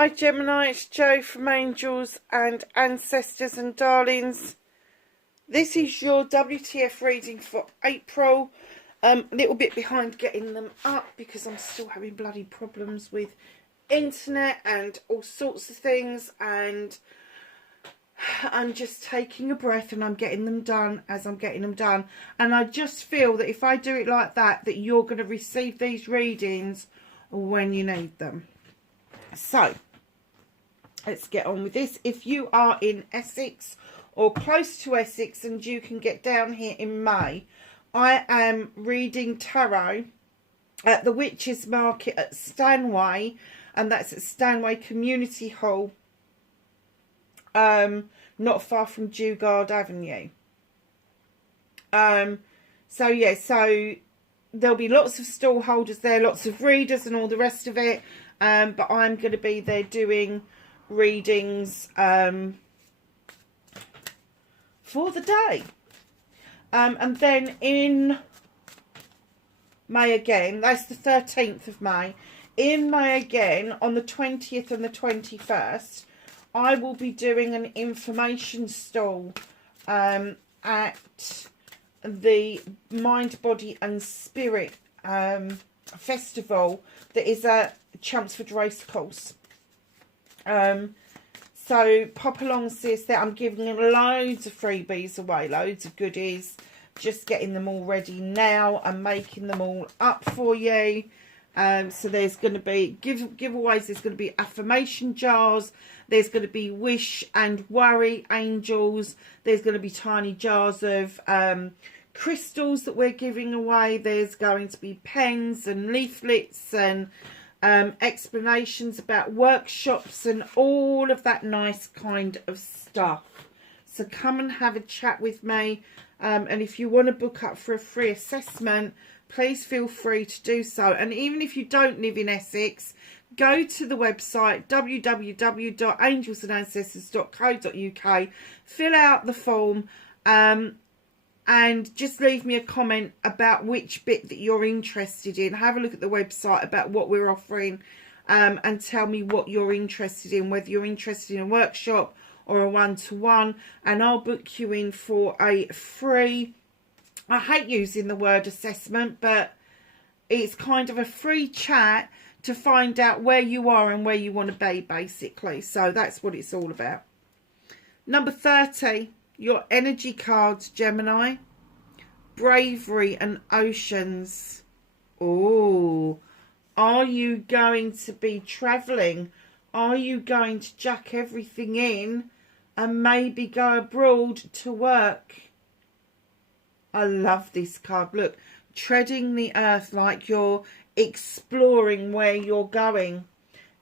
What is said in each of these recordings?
Hi Gemini, it's Jo from Angels and Ancestors and Darlings. This is your WTF reading for April. A little bit behind getting them up because I'm still having bloody problems with internet and all sorts of things, and I'm just taking a breath and I'm getting them done as I'm getting them done. And I just feel that if I do it like that, that you're going to receive these readings when you need them. So let's get on with this. If you are in Essex or close to Essex and you can get down here in May, I am reading tarot at the Witches Market at Stanway, and that's at Stanway Community Hall, not far from Dugard Avenue. So yeah, so there'll be lots of stall holders there, lots of readers and all the rest of it, but I'm going to be there doing readings for the day. And then in May again, that's the 13th of May, in May again on the 20th and the 21st, I will be doing an information stall at the Mind, Body and Spirit festival that is at Chelmsford Racecourse. So pop along, see us there. I'm giving loads of freebies away, loads of goodies, just getting them all ready now and making them all up for you. So there's going to be giveaways, there's going to be affirmation jars, there's going to be wish and worry angels, there's going to be tiny jars of crystals that we're giving away, there's going to be pens and leaflets and explanations about workshops and all of that nice kind of stuff. So come and have a chat with me, and if you want to book up for a free assessment, please feel free to do so. And even if you don't live in Essex, go to the website www.angelsandancestors.co.uk, fill out the form, and just leave me a comment about which bit that you're interested in. Have a look at the website about what we're offering, and tell me what you're interested in, whether you're interested in a workshop or a one-to-one, and I'll book you in for a free, I hate using the word assessment, but it's kind of a free chat to find out where you are and where you want to be, basically. So that's what it's all about. Number 30. Your energy cards, Gemini. Bravery and oceans. Oh, are you going to be travelling? Are you going to jack everything in and maybe go abroad to work? I love this card. Look, treading the earth, like you're exploring where you're going.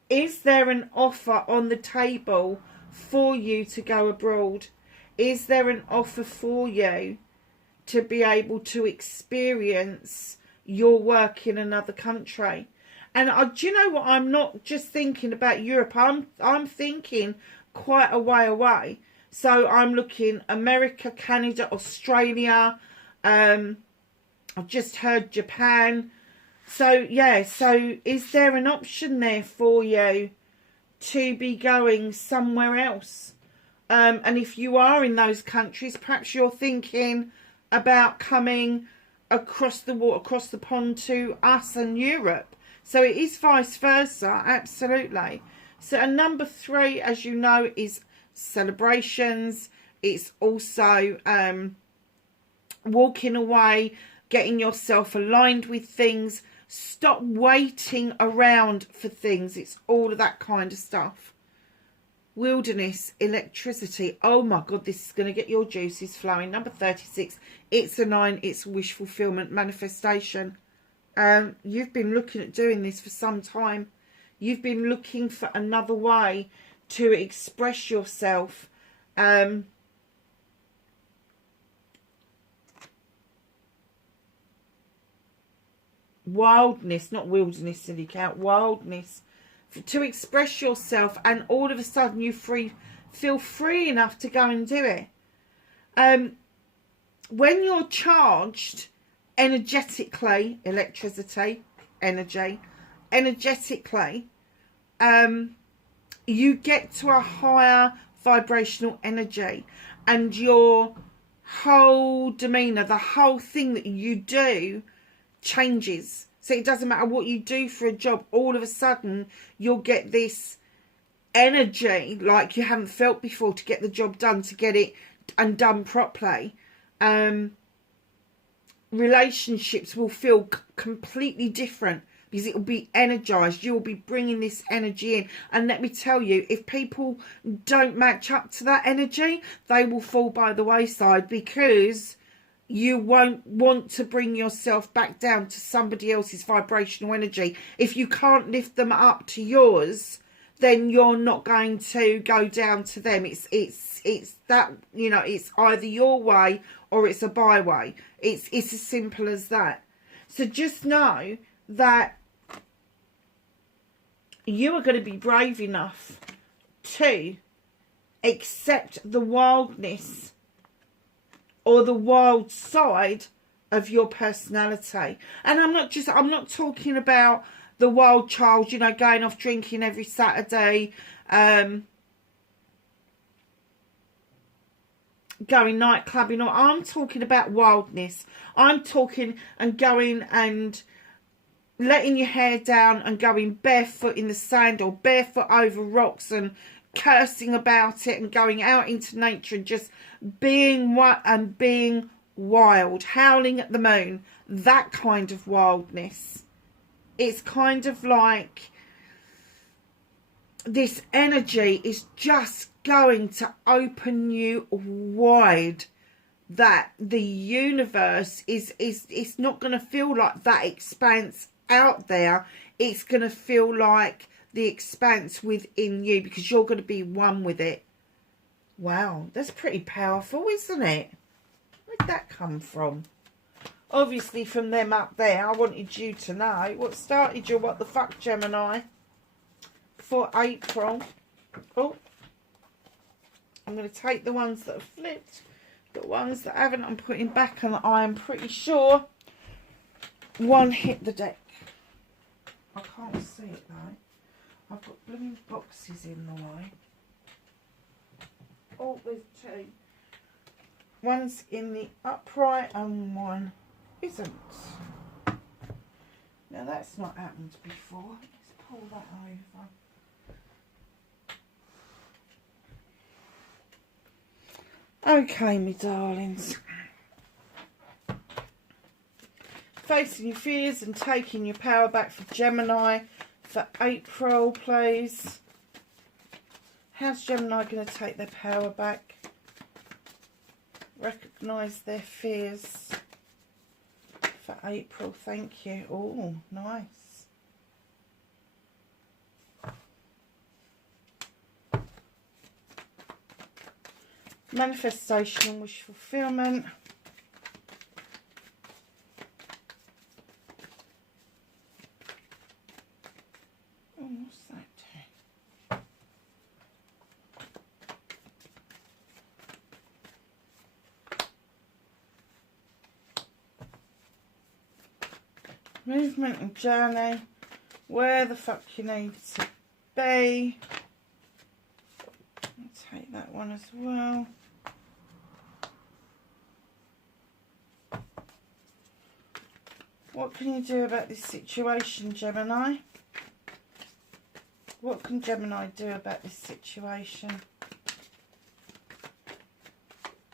Is there an offer on the table for you to go abroad? Is there an offer for you to be able to experience your work in another country? And do you know what? I'm not just thinking about Europe. I'm thinking quite a way away. So I'm looking America, Canada, Australia. I've just heard Japan. So yeah. So is there an option there for you to be going somewhere else? And if you are in those countries, perhaps you're thinking about coming across the water, across the pond to us and Europe. So it is vice versa, absolutely. So and number 3, as you know, is celebrations. It's also walking away, getting yourself aligned with things. Stop waiting around for things. It's all of that kind of stuff. Wilderness, electricity. Oh my God, this is going to get your juices flowing. Number 36. It's a 9. It's wish fulfillment, manifestation. You've been looking at doing this for some time. You've been looking for another way to express yourself. Wildness, not wilderness, silly cat. Wildness. To express yourself, and all of a sudden you feel free enough to go and do it. When you're charged energetically, electricity, energy, energetically, you get to a higher vibrational energy, and your whole demeanor, the whole thing that you do changes. So it doesn't matter what you do for a job, all of a sudden you'll get this energy like you haven't felt before to get the job done, to get it and done properly. Relationships will feel completely different because it will be energized. You will be bringing this energy in, and let me tell you, if people don't match up to that energy, they will fall by the wayside, because you won't want to bring yourself back down to somebody else's vibrational energy. If you can't lift them up to yours, then you're not going to go down to them. It's that, you know, it's either your way or it's a byway. It's as simple as that. So just know that you are going to be brave enough to accept the wildness or the wild side of your personality. And I'm not talking about the wild child, you know, going off drinking every Saturday, going night clubbing. Or I'm talking about wildness. I'm talking and going and letting your hair down and going barefoot in the sand or barefoot over rocks and cursing about it and going out into nature and just being wild, howling at the moon. That kind of wildness. It's kind of like this energy is just going to open you wide, that the universe is it's not going to feel like that expanse out there. It's going to feel like the expanse within you, because you're going to be one with it. Wow, that's pretty powerful, isn't it? Where'd that come from? Obviously from them up there. I wanted you to know what started your what the fuck, Gemini, for April. Oh, I'm going to take the ones that have flipped. The ones that haven't, I'm putting back, and I am pretty sure one hit the deck. I can't see it though. I've got blooming boxes in the way. Oh, there's two. One's in the upright and one isn't. Now that's not happened before. Let's pull that over. Okay, me darlings. Facing your fears and taking your power back for Gemini for April, please. How's Gemini going to take their power back? Recognise their fears for April. Thank you. Oh, nice. Manifestation and wish fulfillment. Oh, what's that? Movement and journey. Where the fuck you need to be. I'll take that one as well. What can you do about this situation, Gemini? What can Gemini do about this situation?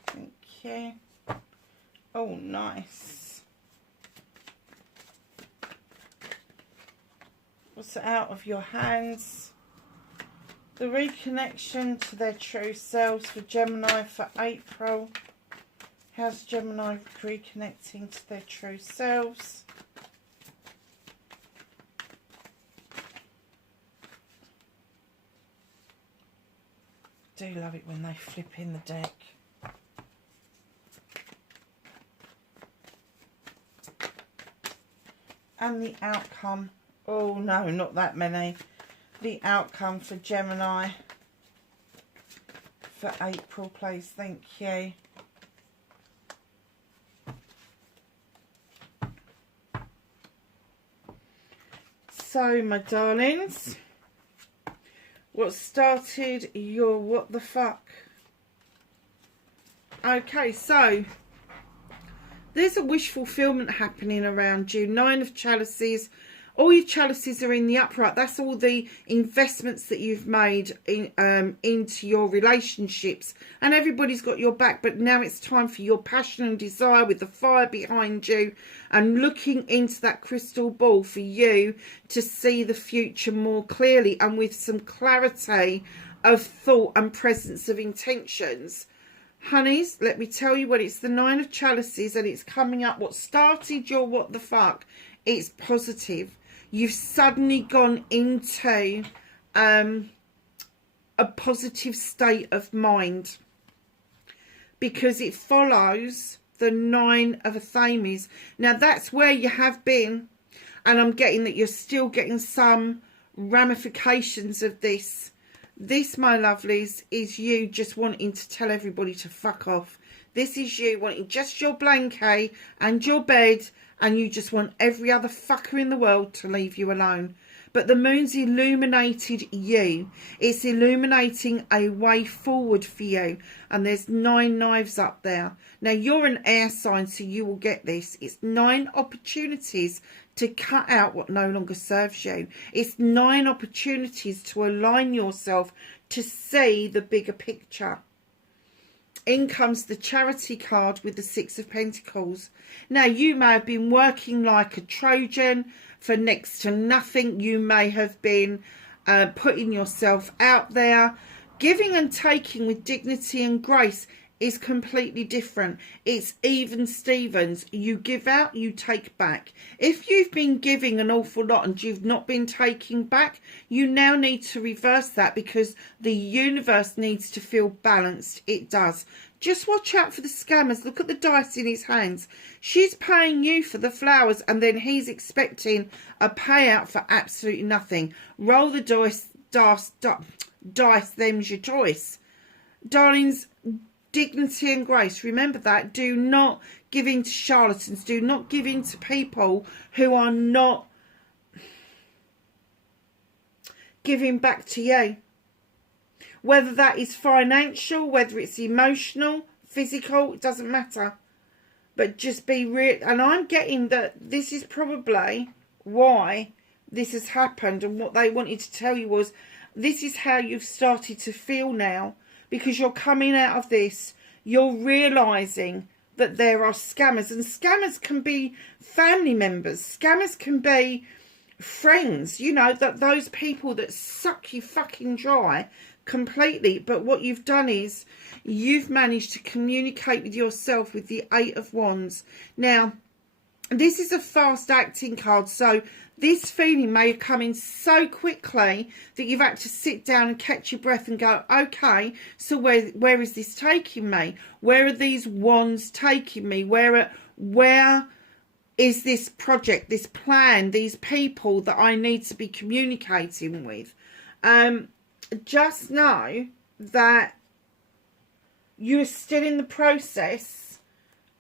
Thank you. Oh, nice. What's out of your hands? The reconnection to their true selves for Gemini for April. How's Gemini reconnecting to their true selves? Do love it when they flip in the deck. And the outcome. Oh no, not that many. The outcome for Gemini for April, please. Thank you. So, my darlings, what started your what the fuck. Okay, so there's a wish fulfillment happening around you. 9 of chalices. All your chalices are in the upright. That's all the investments that you've made into your relationships. And everybody's got your back. But now it's time for your passion and desire with the fire behind you. And looking into that crystal ball for you to see the future more clearly. And with some clarity of thought and presence of intentions. Honeys, let me tell you what, it's the 9 of chalices and it's coming up. What started your what the fuck, it's positive. You've suddenly gone into a positive state of mind because it follows the 9 of Athames. Now that's where you have been, and I'm getting that you're still getting some ramifications of this. This, my lovelies, is you just wanting to tell everybody to fuck off. This is you wanting just your blanket and your bed, and you just want every other fucker in the world to leave you alone. But the moon's illuminated you. It's illuminating a way forward for you. And there's 9 knives up there. Now, you're an air sign, so you will get this. It's 9 opportunities to cut out what no longer serves you. It's 9 opportunities to align yourself to see the bigger picture. In comes the charity card with the 6 of Pentacles. Now, you may have been working like a Trojan for next to nothing. You may have been putting yourself out there. Giving and taking with dignity and grace is completely different. It's even Stevens. You give out, you take back. If you've been giving an awful lot and you've not been taking back, you now need to reverse that because the universe needs to feel balanced. It does. Just watch out for the scammers. Look at the dice in his hands. She's paying you for the flowers and then he's expecting a payout for absolutely nothing. Roll the dice, them's your choice. Darlings, dignity and grace. Remember that. Do not give in to charlatans. Do not give in to people who are not giving back to you. Whether that is financial, whether it's emotional, physical, it doesn't matter. But just be real. And I'm getting that this is probably why this has happened. And what they wanted to tell you was this is how you've started to feel now. Because you're coming out of this, you're realising that there are scammers. And scammers can be family members. Scammers can be friends. You know, that those people that suck you fucking dry completely. But what you've done is you've managed to communicate with yourself with the 8 of Wands. Now, this is a fast acting card. So this feeling may have come in so quickly that you've had to sit down and catch your breath and go, okay, so where is this taking me? Where are these wands taking me? Where is this project, this plan, these people that I need to be communicating with? Just know that you are still in the process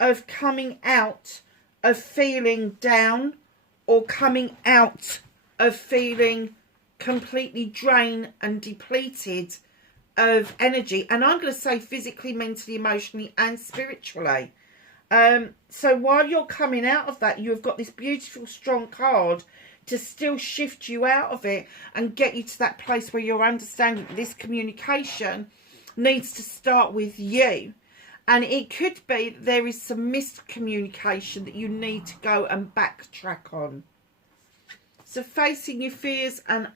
of coming out of feeling down or coming out of feeling completely drained and depleted of energy. And I'm going to say physically, mentally, emotionally and spiritually. So while you're coming out of that, you've got this beautiful, strong card to still shift you out of it and get you to that place where you're understanding that this communication needs to start with you. And it could be that there is some miscommunication that you need to go and backtrack on. So facing your fears and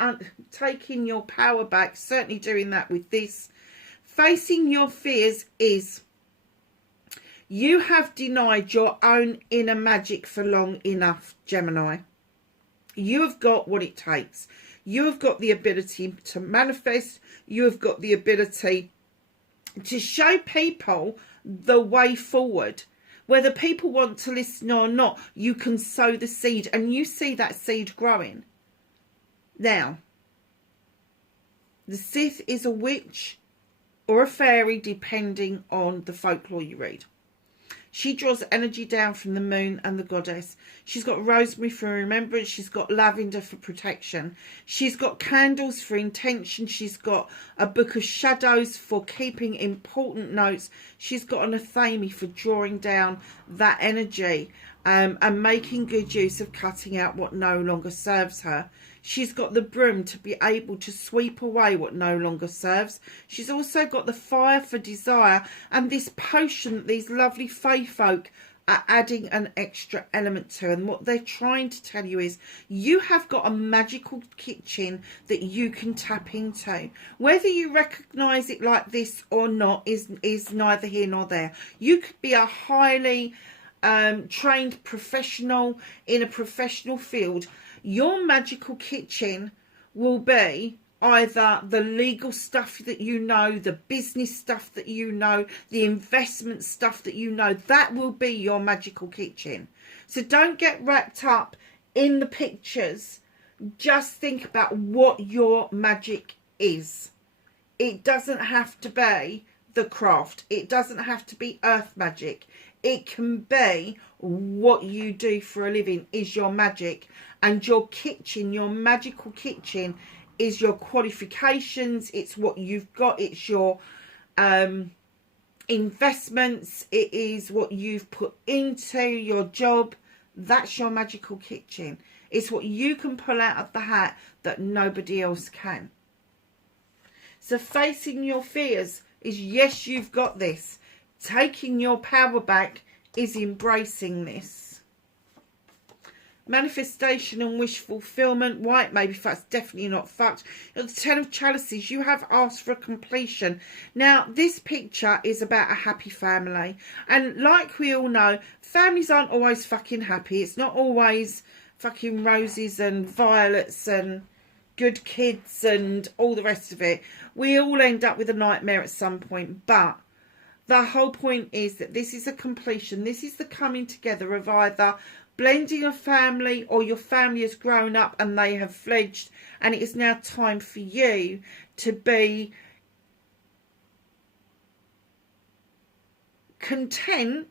taking your power back, certainly doing that with this. Facing your fears is you have denied your own inner magic for long enough, Gemini. You have got what it takes. You have got the ability to manifest. You have got the ability to show people the way forward. Whether people want to listen or not, you can sow the seed and you see that seed growing. Now, the Sith is a witch or a fairy depending on the folklore you read. She draws energy down from the moon and the goddess. She's got rosemary for remembrance. She's got lavender for protection. She's got candles for intention. She's got a book of shadows for keeping important notes. She's got an athame for drawing down that energy and making good use of cutting out what no longer serves her. She's got the broom to be able to sweep away what no longer serves. She's also got the fire for desire, and this potion that these lovely fae folk are adding an extra element to. And what they're trying to tell you is you have got a magical kitchen that you can tap into. Whether you recognise it like this or not is neither here nor there. You could be a highly trained professional in a professional field. Your magical kitchen will be either the legal stuff that you know, the business stuff that you know, the investment stuff that you know. That will be your magical kitchen. So don't get wrapped up in the pictures. Just think about what your magic is. It doesn't have to be the craft. It doesn't have to be earth magic. It can be what you do for a living is your magic. And your kitchen, your magical kitchen, is your qualifications. It's what you've got. It's your investments. It is what you've put into your job. That's your magical kitchen. It's what you can pull out of the hat that nobody else can. So facing your fears is, yes, you've got this. Taking your power back is embracing this. Manifestation and wish fulfillment. White maybe fucked, definitely not fucked. The 10 of chalices, you have asked for a completion. Now, this picture is about a happy family. And like we all know, families aren't always fucking happy. It's not always fucking roses and violets and good kids and all the rest of it. We all end up with a nightmare at some point. But the whole point is that this is a completion. This is the coming together of either blending a family, or your family has grown up and they have fledged, and it is now time for you to be content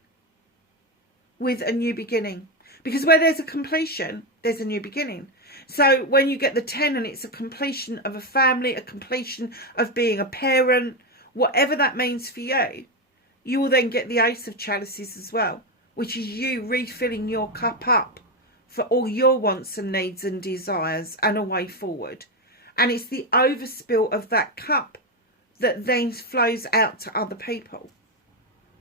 with a new beginning. Because where there's a completion, there's a new beginning. So when you get the 10 and it's a completion of a family, a completion of being a parent, whatever that means for you, you will then get the Ace of Chalices as well, which is you refilling your cup up for all your wants and needs and desires and a way forward. And it's the overspill of that cup that then flows out to other people.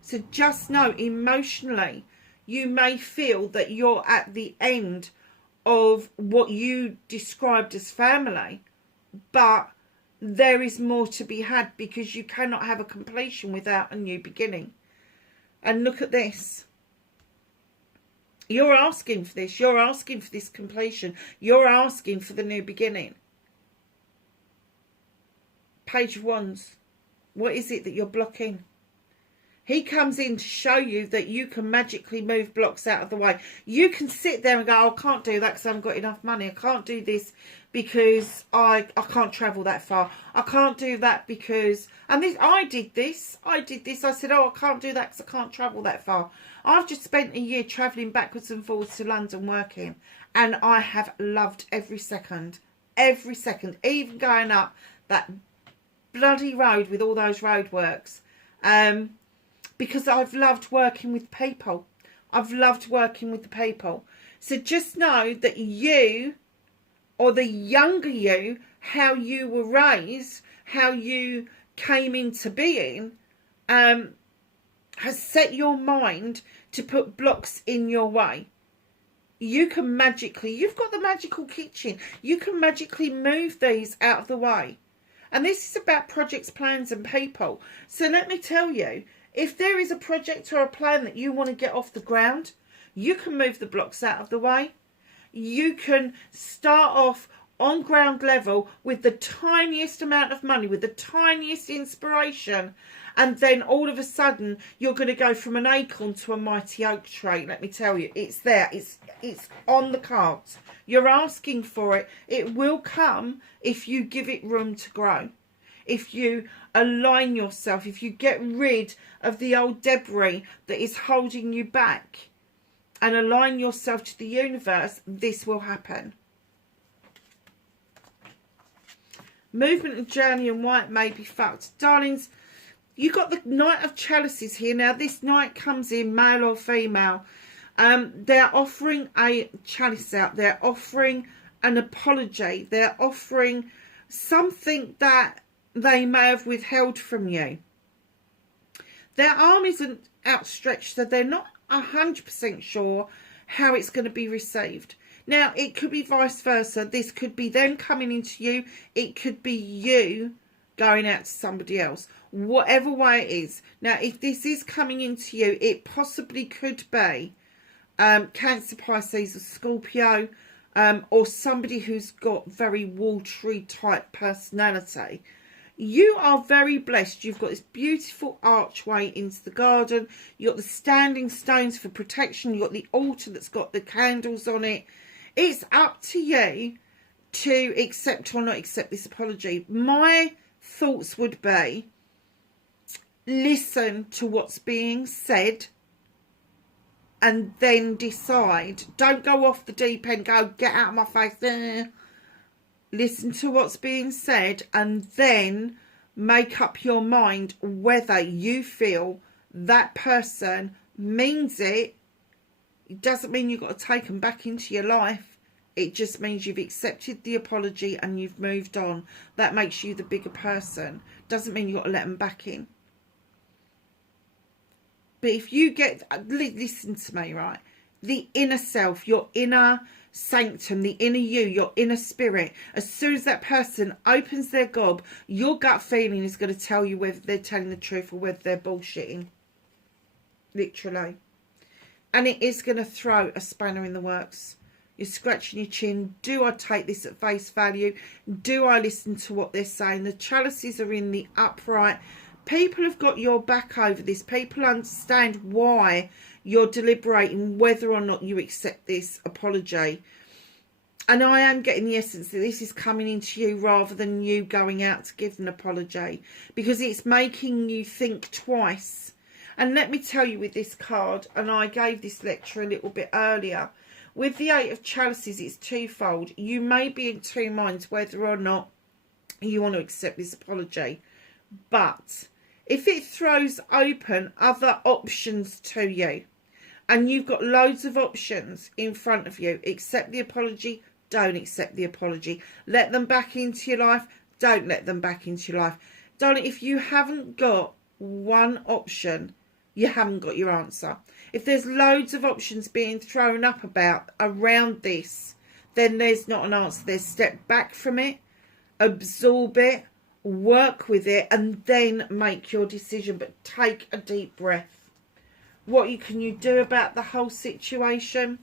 So just know, emotionally, you may feel that you're at the end of what you described as family, but there is more to be had, because you cannot have a completion without a new beginning. And look at this. You're asking for this. You're asking for this completion. You're asking for the new beginning. Page of Wands. What is it that you're blocking? He comes in to show you that you can magically move blocks out of the way. You can sit there and go, oh, I can't do that because I haven't got enough money. I can't do this because I can't travel that far. I can't do that because... And this, I did this. I said, oh, I can't do that because I can't travel that far. I've just spent a year travelling backwards and forwards to London working. And I have loved every second. Every second. Even going up that bloody road with all those roadworks. Because I've loved working with people. I've loved working with the people. So just know that you, or the younger you, how you were raised, how you came into being, has set your mind to put blocks in your way. You can magically, you've got the magical kitchen. You can magically move these out of the way. And this is about projects, plans and people. So let me tell you, if there is a project or a plan that you want to get off the ground, you can move the blocks out of the way. You can start off on ground level with the tiniest amount of money, with the tiniest inspiration, and then all of a sudden you're going to go from an acorn to a mighty oak tree. Let me tell you, it's there. It's on the cards. You're asking for it. It will come if you give it room to grow. if you align yourself, if you get rid of the old debris that is holding you back and align yourself to the universe, this will happen. Movement and journey and why it may be fucked. Darlings, you got the Knight of Chalices here. Now, this knight comes in male or female. They're offering a chalice out. They're offering an apology. They're offering something that they may have withheld from you. Their arm isn't outstretched, so they're not 100% sure how it's going to be received. Now, it could be vice versa. This could be them coming into you. It could be you going out to somebody else. Whatever way it is. Now, if this is coming into you, it possibly could be Cancer, Pisces or Scorpio, or somebody who's got very watery type personality. You are very blessed. You've got this beautiful archway into the garden. You've got the standing stones for protection. You've got the altar that's got the candles on it. It's up to you to accept or not accept this apology. My thoughts would be, listen to what's being said and then decide. Don't go off the deep end, go, get out of my face. Listen to what's being said and then make up your mind whether you feel that person means it. It doesn't mean you've got to take them back into your life. It just means you've accepted the apology and you've moved on. That makes you the bigger person. Doesn't mean you've got to let them back in. But if you get, listen to me, right? The inner self, your inner sanctum, the inner you, your inner spirit, as soon as that person opens their gob, your gut feeling is going to tell you whether they're telling the truth or whether they're bullshitting. Literally. And it is going to throw a spanner in the works. You're scratching your chin. Do I take this at face value? Do I listen to what they're saying? The chalices are in the upright. People have got your back over this. People understand why you're deliberating whether or not you accept this apology. And I am getting the essence that this is coming into you rather than you going out to give an apology. Because it's making you think twice. And let me tell you with this card, and I gave this lecture a little bit earlier, with the Eight of Chalices, it's twofold. You may be in two minds whether or not you want to accept this apology. But if it throws open other options to you, and you've got loads of options in front of you, accept the apology, don't accept the apology. Let them back into your life, don't let them back into your life. Darling, if you haven't got one option, you haven't got your answer. If there's loads of options being thrown up about around this, then there's not an answer. There's step back from it, absorb it, work with it, and then make your decision. But take a deep breath. What can you do about the whole situation?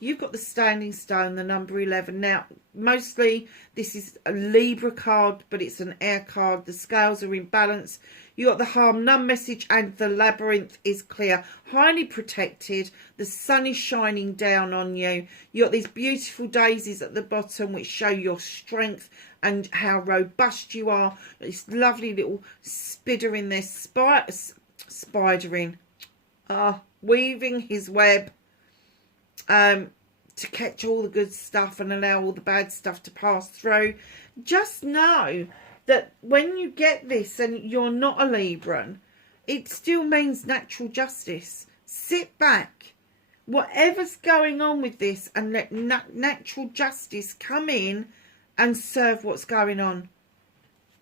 You've got the standing stone, the number 11. Now, mostly this is a Libra card, but it's an air card. The scales are in balance. You got the harm none message, and the labyrinth is clear. Highly protected. The sun is shining down on you. You got these beautiful daisies at the bottom, which show your strength and how robust you are. This lovely little spider in there, spidering, weaving his web to catch all the good stuff and allow all the bad stuff to pass through. Just know that when you get this and you're not a Libran, it still means natural justice. Sit back, whatever's going on with this, and let natural justice come in and serve what's going on.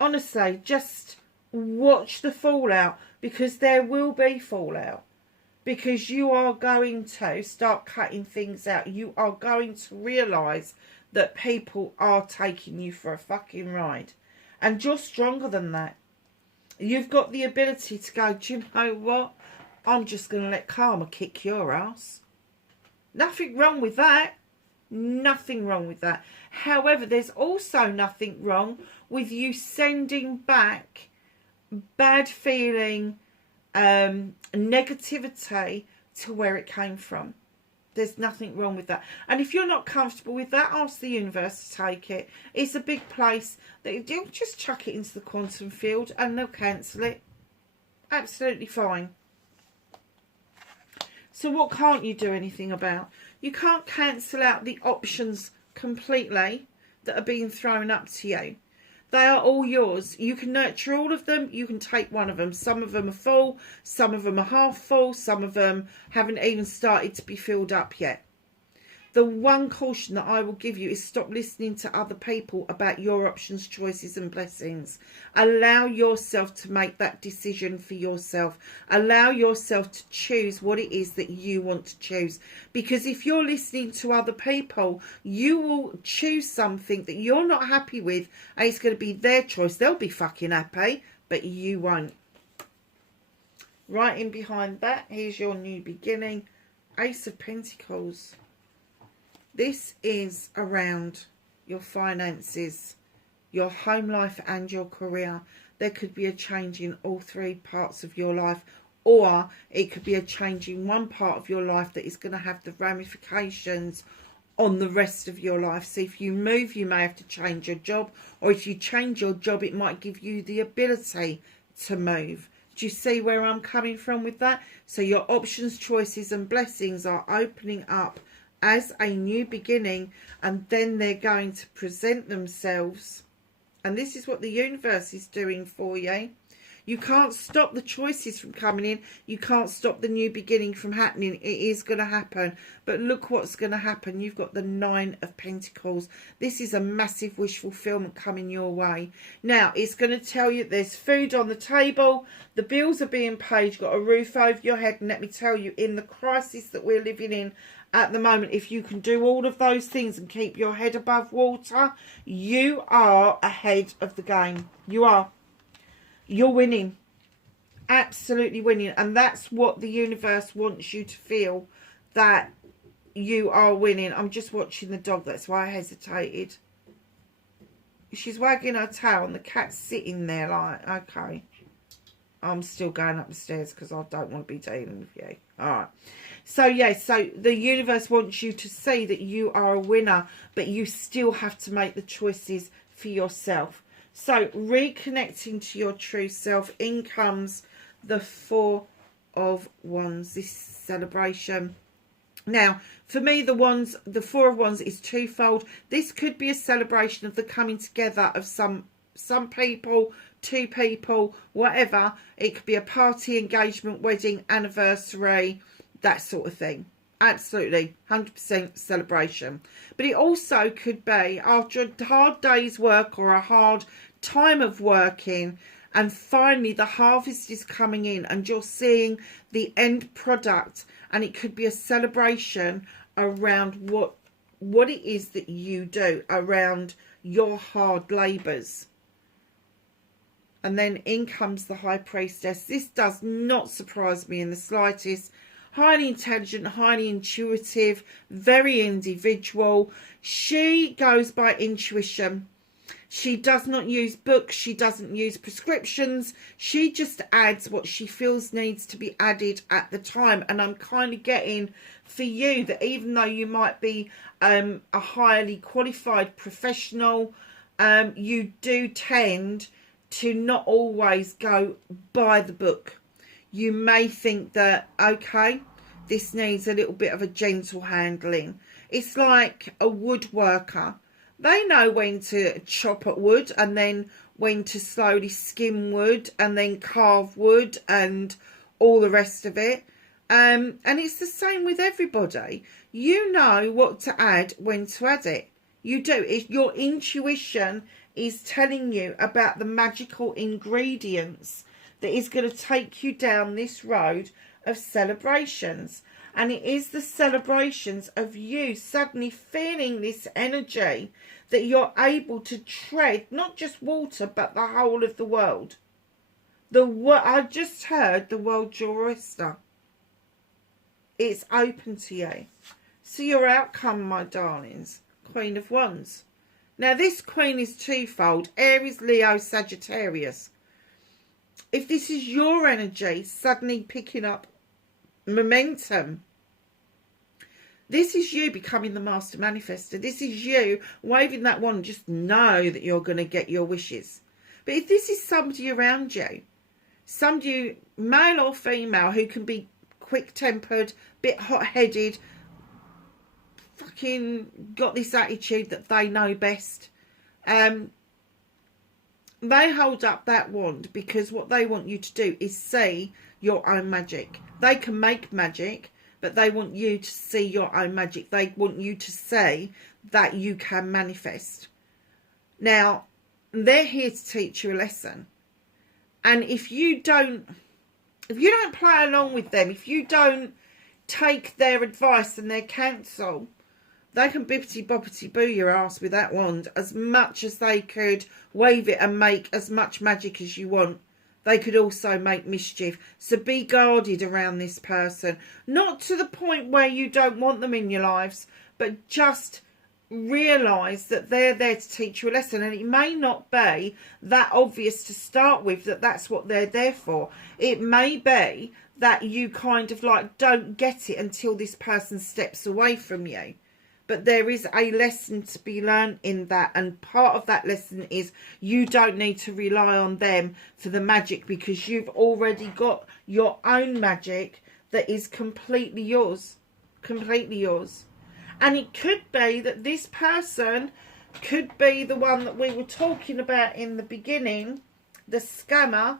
Honestly, just watch the fallout, because there will be fallout. Because you are going to start cutting things out. You are going to realise that people are taking you for a fucking ride. And you're stronger than that. You've got the ability to go, do you know what? I'm just going to let karma kick your ass. Nothing wrong with that. Nothing wrong with that. However, there's also nothing wrong with you sending back bad feeling, negativity to where it came from. There's nothing wrong with that. And if you're not comfortable with that, ask the universe to take it. It's a big place that you'll just chuck it into the quantum field and they'll cancel it. Absolutely fine. So what can't you do anything about? You can't cancel out the options completely that are being thrown up to you. They are all yours. You can nurture all of them. You can take one of them. Some of them are full. Some of them are half full. Some of them haven't even started to be filled up yet. The one caution that I will give you is stop listening to other people about your options, choices and blessings. Allow yourself to make that decision for yourself. Allow yourself to choose what it is that you want to choose. Because if you're listening to other people, you will choose something that you're not happy with and it's going to be their choice. They'll be fucking happy, but you won't. Right in behind that, here's your new beginning. Ace of Pentacles. This is around your finances, your home life and your career. There could be a change in all three parts of your life, or it could be a change in one part of your life that is going to have the ramifications on the rest of your life. So if you move, you may have to change your job, or if you change your job, it might give you the ability to move. Do you see where I'm coming from with that? So your options, choices and blessings are opening up as a new beginning, and then they're going to present themselves. And this is what the universe is doing for you. You can't stop the choices from coming in. You can't stop the new beginning from happening. It is going to happen. But look what's going to happen. You've got the 9 of Pentacles. This is a massive wish fulfillment coming your way. Now, it's going to tell you there's food on the table. The bills are being paid. You've got a roof over your head. And let me tell you, in the crisis that we're living in at the moment, if you can do all of those things and keep your head above water, you are ahead of the game. You are. You're winning. Absolutely winning. And that's what the universe wants you to feel, that you are winning. I'm just watching the dog. That's why I hesitated. She's wagging her tail and the cat's sitting there like, okay, I'm still going up the stairs because I don't want to be dealing with you. All right. So, yeah, so the universe wants you to see that you are a winner, but you still have to make the choices for yourself. So, reconnecting to your true self, in comes the 4 of Wands, this celebration. Now, for me, the 4 of Wands is twofold. This could be a celebration of the coming together of some people, 2 people, whatever. It could be a party, engagement, wedding, anniversary, that sort of thing. Absolutely, 100% celebration. But it also could be after a hard day's work or a hard time of working, and finally the harvest is coming in and you're seeing the end product, and it could be a celebration around what it is that you do, around your hard labours. And then in comes the High Priestess. This does not surprise me in the slightest. Highly intelligent, highly intuitive, very individual. She goes by intuition. She does not use books. She doesn't use prescriptions. She just adds what she feels needs to be added at the time. And I'm kind of getting for you that even though you might be a highly qualified professional, you do tend to not always go by the book. You may think that, okay, this needs a little bit of a gentle handling. It's like a woodworker. They know when to chop at wood and then when to slowly skim wood and then carve wood and all the rest of it. And it's the same with everybody. You know what to add, when to add it. You do. Your intuition is telling you about the magical ingredients that is going to take you down this road of celebrations. And it is the celebrations of you suddenly feeling this energy that you're able to tread not just water but the whole of the world. I just heard the world's your oyster. It's open to you. So your outcome, my darlings, Queen of Wands. Now this Queen is twofold: Aries, Leo, Sagittarius. If this is your energy suddenly picking up momentum, This is you becoming the master manifester. This is you waving that wand. Just know that you're going to get your wishes. But if this is somebody around you, somebody, male or female, who can be quick-tempered, bit hot-headed, fucking got this attitude that they know best, they hold up that wand because what they want you to do is see your own magic. They can make magic, but they want you to see your own magic. They want you to say that you can manifest. Now, they're here to teach you a lesson. And if you don't play along with them, if you don't take their advice and their counsel, they can bippity boppity boo your ass with that wand as much as they could wave it and make as much magic as you want. They could also make mischief. So be guarded around this person. Not to the point where you don't want them in your lives, but just realise that they're there to teach you a lesson. And it may not be that obvious to start with that that's what they're there for. It may be that you kind of like don't get it until this person steps away from you. But there is a lesson to be learned in that. And part of that lesson is you don't need to rely on them for the magic, because you've already got your own magic that is completely yours. Completely yours. And it could be that this person could be the one that we were talking about in the beginning, the scammer.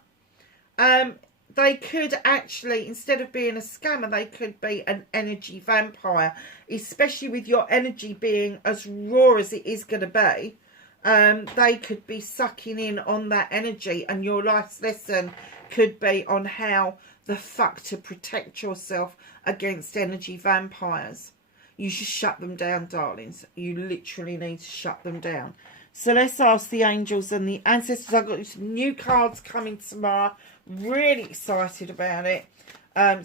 They could actually, instead of being a scammer, they could be an energy vampire, especially with your energy being as raw as it is going to be. They could be sucking in on that energy, and your life's lesson could be on how the fuck to protect yourself against energy vampires. You should shut them down, darlings. You literally need to shut them down. So let's ask the angels and the ancestors. I've got some new cards coming tomorrow. Really excited about it.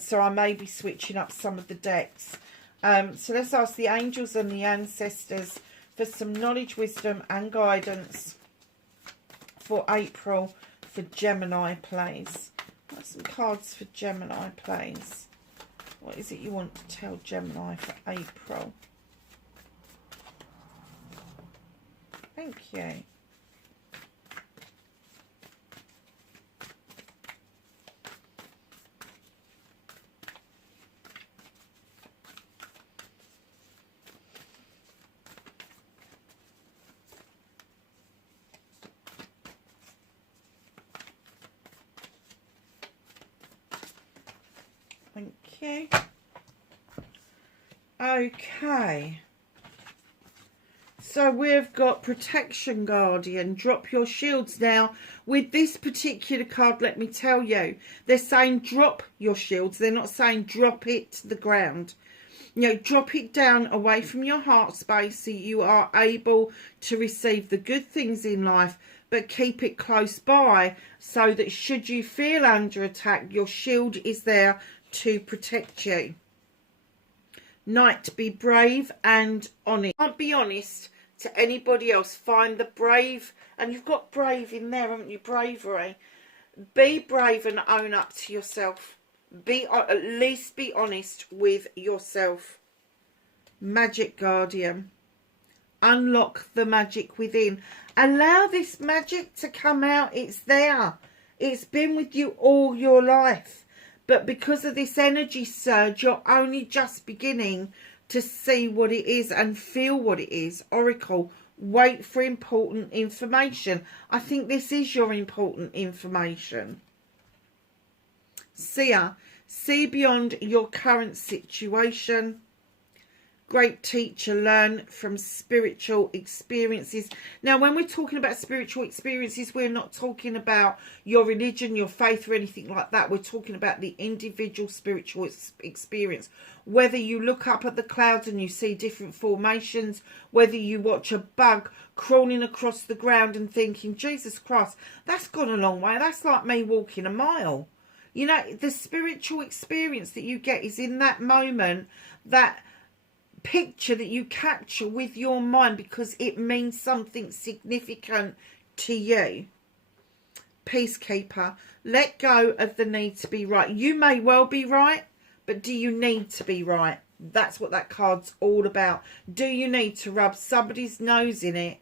So I may be switching up some of the decks. So let's ask the angels and the ancestors for some knowledge, wisdom and guidance for April for Gemini, please. Got some cards for Gemini, please. What is it you want to tell Gemini for April? Thank you. Thank you. Okay. So we've got Protection Guardian, drop your shields. Now, with this particular card, let me tell you, they're saying drop your shields. They're not saying drop it to the ground. You know, drop it down away from your heart space so you are able to receive the good things in life, but keep it close by so that should you feel under attack, your shield is there to protect you. Knight, be brave and honest. Can't be honest to anybody else. Find the brave, and you've got brave in there, haven't you? Bravery. Be brave and own up to yourself. At least be honest with yourself. Magic Guardian. Unlock the magic within. Allow this magic to come out. It's there. It's been with you all your life. But because of this energy surge, you're only just beginning to see what it is and feel what it is. Oracle, wait for important information. I think this is your important information. Seer, see beyond your current situation. Great teacher, learn from spiritual experiences. Now, when we're talking about spiritual experiences, we're not talking about your religion, your faith or anything like that. We're talking about the individual spiritual experience. Whether you look up at the clouds and you see different formations, whether you watch a bug crawling across the ground and thinking, Jesus Christ, that's gone a long way. That's like me walking a mile. You know, the spiritual experience that you get is in that moment, that picture that you capture with your mind because it means something significant to you. Peacekeeper, let go of the need to be right. You may well be right, but do you need to be right? That's what that card's all about. Do you need to rub somebody's nose in it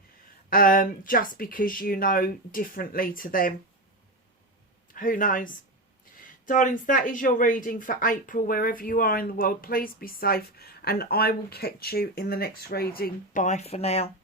just because you know differently to them? Who knows? Darlings, that is your reading for April, wherever you are in the world. Please be safe, and I will catch you in the next reading. Bye for now.